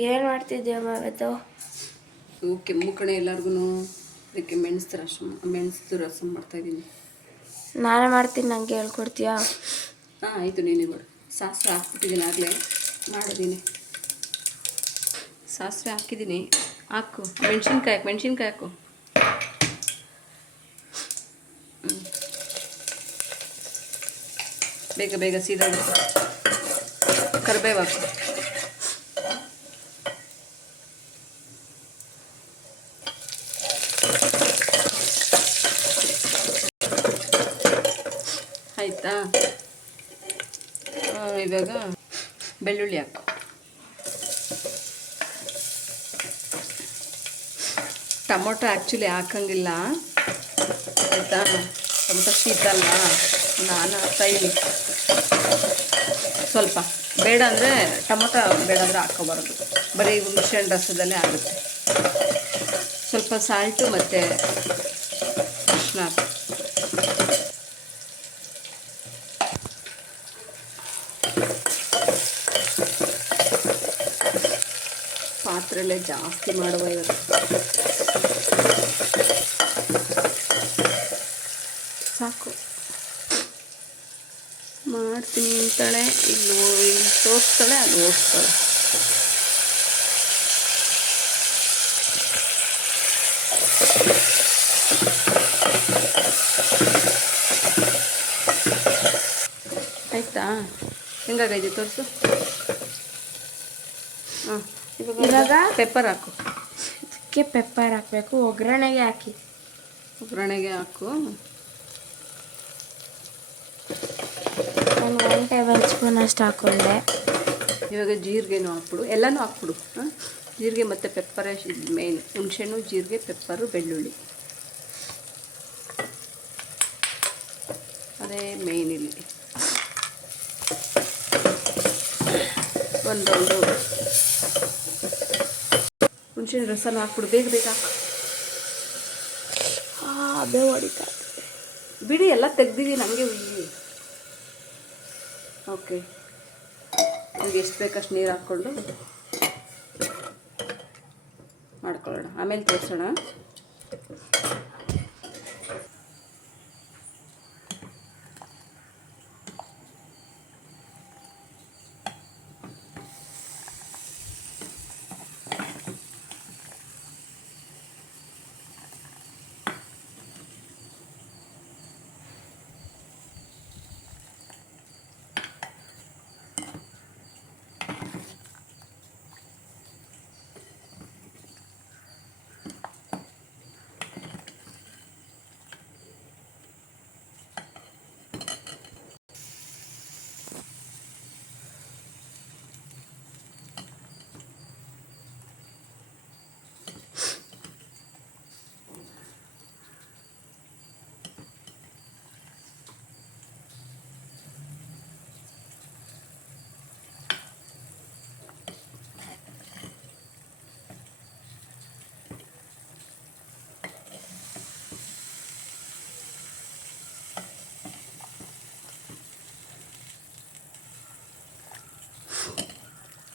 ಏನು ಮಾಡ್ತಿದ್ದೀಯಮ್ಮ ಇವತ್ತು? ಇವು ಕೆಮ್ಮು ಕಡೆ ಎಲ್ಲರಿಗೂ ಅದಕ್ಕೆ ಮೆಣಸು ರಸಂ ಮಾಡ್ತಾಯಿದ್ದೀನಿ. ನಾನೇ ಮಾಡ್ತೀನಿ, ನನಗೆ ಹೇಳ್ಕೊಡ್ತೀಯಾ? ಹಾಂ ಆಯಿತು, ನೀನೇ ಮಾಡು. ಸಾಸಿವೆ ಹಾಕ್ಬಿಟ್ಟಿದ್ದೀನಿ, ಆಗಲೇ ಮಾಡಿದ್ದೀನಿ. ಸಾಸಿವೆ ಹಾಕಿದ್ದೀನಿ, ಹಾಕು. ಮೆಣಸಿನ್ಕಾಯಿ ಹಾಕು. ಬೇಗ ಬೇಗ ಸೀದಾ ಕರಿಬೇವು ಹಾಕು. ಆಯಿತಾ? ಇವಾಗ ಬೆಳ್ಳುಳ್ಳಿ ಹಾಕು. ಟೊಮೊಟೊ ಆ್ಯಕ್ಚುಲಿ ಹಾಕಂಗಿಲ್ಲ ಆಯಿತಾ, ಟೊಮೊಟೊ ಶೀತ ಅಲ್ಲ, ನಾನು ಹಾಕ್ತಾಯಿದ್ದೀನಿ. ಸ್ವಲ್ಪ ಬೇಡ ಅಂದರೆ ಟೊಮೊಟೊ ಬೇಡ ಅಂದರೆ ಹಾಕೋಬಾರ್ದು, ಬರೀ ಹುಣಸೆಹಣ್ಣು ರಸದಲ್ಲೇ ಆಗುತ್ತೆ. ಸ್ವಲ್ಪ ಸಾಲ್ಟು ಮತ್ತು ಅರಿಶಿನ ಹಾಕು. ಪಾತ್ರೆಯಲ್ಲೇ ಜಾಸ್ತಿ ಮಾಡುವ ಇವತ್ತು. ಸಾಕು ಮಾಡ್ತೀನಿ ಅಂತಾಳೆ, ಇಲ್ಲಿ ತೋರಿಸ್ತಾಳೆ, ಅಲ್ಲಿ ಓಡಿಸ್ತಾಳೆ. ಆಯಿತಾ? ಹೆಂಗಾಗೈತೆ ತೋರಿಸು. ಹಾಂ, ಇವಾಗ ಪೆಪ್ಪರ್ ಹಾಕು. ಇದಕ್ಕೆ ಪೆಪ್ಪರ್ ಹಾಕಬೇಕು, ಒಗ್ಗರಣೆಗೆ ಹಾಕಿ. ಒಗ್ಗರಣೆಗೆ ಹಾಕು. ನಾನು 1 ಟೇಬಲ್ ಸ್ಪೂನ್ ಅಷ್ಟು ಹಾಕ್ಕೊಂಡೆ. ಇವಾಗ ಜೀರಿಗೆನೂ ಹಾಕ್ಬಿಡು, ಎಲ್ಲನೂ ಹಾಕ್ಬಿಡು. ಹಾಂ, ಜೀರಿಗೆ ಮತ್ತು ಪೆಪ್ಪರೇ ಮೇನ್. ಹುಣಸೆಹಣ್ಣು, ಜೀರಿಗೆ, ಪೆಪ್ಪರು, ಬೆಳ್ಳುಳ್ಳಿ, ಅದೇ ಮೇನ್ ಇಲ್ಲಿ. ಒಂದು ಹುಣಸೆಹಣ್ಣು ರಸನ ಹಾಕ್ಬಿಡು, ಬೇಗ ಬೇಗ ಹಾಕು. ಅದೇ ಹೊಡಿತಾ ಬಿಡಿ, ಎಲ್ಲ ತೆಗ್ದಿದ್ದೀನಿ, ನಮಗೆ ಹುಯ್ಯಿ. ಓಕೆ, ಈಗ ಎಷ್ಟು ಬೇಕಷ್ಟು ನೀರು ಹಾಕ್ಕೊಂಡು ಮಾಡ್ಕೊಳ್ಳೋಣ, ಆಮೇಲೆ ತೋರಿಸೋಣ.